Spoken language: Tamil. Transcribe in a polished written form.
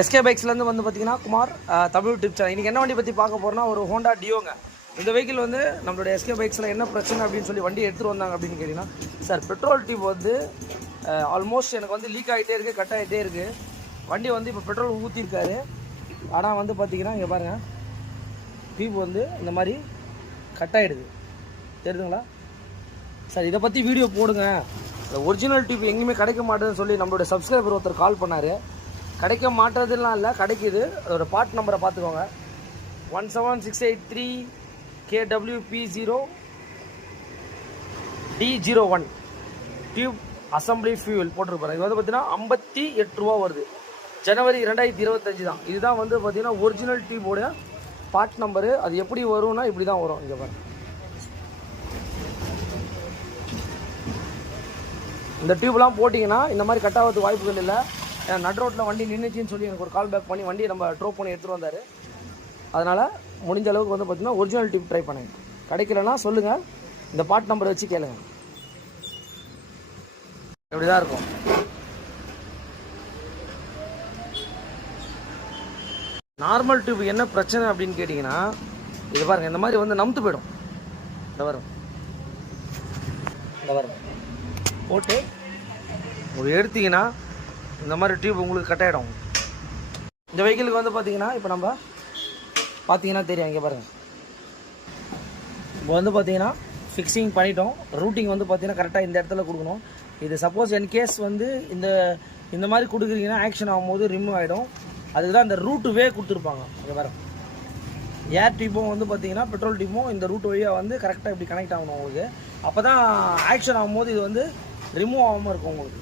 எஸ்கே பைக்ஸ்லேருந்து வந்து பார்த்தீங்கன்னா குமார் தமிழ் டிப் சேனல். இன்றைக்கி என்ன வண்டி பற்றி பார்க்க போகிறோன்னா ஒரு ஹோண்டா டியோங்க. இந்த வெஹிக்கிள் வந்து நம்மளுடைய எஸ்கே பைக்ஸில் என்ன பிரச்சனை அப்படின்னு சொல்லி வண்டி எடுத்துகிட்டு வந்தாங்க அப்படின்னு கேட்டிங்கன்னா, சார் பெட்ரோல் டியூப் வந்து ஆல்மோஸ்ட் எனக்கு வந்து லீக் ஆகிட்டே இருக்குது, கட் ஆகிட்டே இருக்குது. வண்டி வந்து இப்போ பெட்ரோல் ஊற்றிருக்காரு. ஆனால் வந்து பார்த்திங்கன்னா இங்கே பாருங்கள், டியூப் வந்து இந்த மாதிரி கட் ஆகிடுது, தெரியுதுங்களா சார்? இதை பற்றி வீடியோ போடுங்க. ஒரிஜினல் டியூப் எங்கேயுமே கிடைக்க மாட்டேதுன்னு சொல்லி நம்மளுடைய சப்ஸ்கிரைபர் ஒருத்தர் கால் பண்ணார். கிடைக்க மாட்டதுலாம் இல்லை, கிடைக்கிது. அதோட பார்ட் நம்பரை பார்த்துக்கோங்க, 17683 KWP0D01 டியூப் அசம்பிளி ஃபியூல் போட்டிருப்பாரு. இது வந்து பார்த்தீங்கன்னா 58 ரூபா வருது. ஜனவரி 2025 தான். இதுதான் வந்து பார்த்தீங்கன்னா ஒரிஜினல் டியூபோட பார்ட் நம்பரு. அது எப்படி வரும்னா இப்படி தான் வரும். இங்கே பாருங்க, இந்த டியூப்லாம் போட்டிங்கன்னா இந்த மாதிரி கட் ஆகிறதுக்கு வாய்ப்புகள் இல்லை. நட் ரோட்டில் வண்டி நின்றுச்சின்னு சொல்லி எனக்கு ஒரு கால் பேக் பண்ணி வண்டியை நம்ம ட்ரோ பண்ணி எடுத்துகிட்டு வந்தார். அதனால் முடிஞ்ச அளவுக்கு வந்து பார்த்திங்கன்னா ஒரிஜினல் டியூப் ட்ரை பண்ணுங்க. கிடைக்கலன்னா சொல்லுங்கள், இந்த பார்ட் நம்பரை வச்சு கேளுங்க. இப்படி தான் இருக்கும். நார்மல் டியூப் என்ன பிரச்சனை அப்படின்னு கேட்டிங்கன்னா, இது பாருங்கள், இந்த மாதிரி வந்து நமுத்து போயிடும். இந்த வரும் போட்டு உங்களுக்கு எடுத்திங்கன்னா இந்த மாதிரி டியூப் உங்களுக்கு கட் ஆகிடும். இந்த வெஹிக்கிளுக்கு வந்து பார்த்தீங்கன்னா இப்போ நம்ம பார்த்தீங்கன்னா தெரியும், இங்கே பாருங்கள். இப்போ வந்து பார்த்தீங்கன்னா ஃபிக்ஸிங் பண்ணிட்டோம். ரூட்டிங் வந்து பார்த்தீங்கன்னா கரெக்டாக இந்த இடத்துல கொடுக்கணும். இது சப்போஸ் இன்கேஸ் வந்து இந்த மாதிரி கொடுக்குறீங்கன்னா ஆக்ஷன் ஆகும்போது ரிமூவ் ஆகிடும். அதுக்கு தான் இந்த ரூட்டு வே கொடுத்துருப்பாங்க. இங்கே பாருங்க, ஏர் டியூப்பும் வந்து பார்த்தீங்கன்னா பெட்ரோல் டியூப்பும் இந்த ரூட் வழியாக வந்து கரெக்டாக இப்படி கனெக்ட் ஆகணும் உங்களுக்கு. அப்போ தான் ஆக்ஷன் ஆகும்போது இது வந்து ரிமூவ் ஆகாமல் இருக்கும் உங்களுக்கு.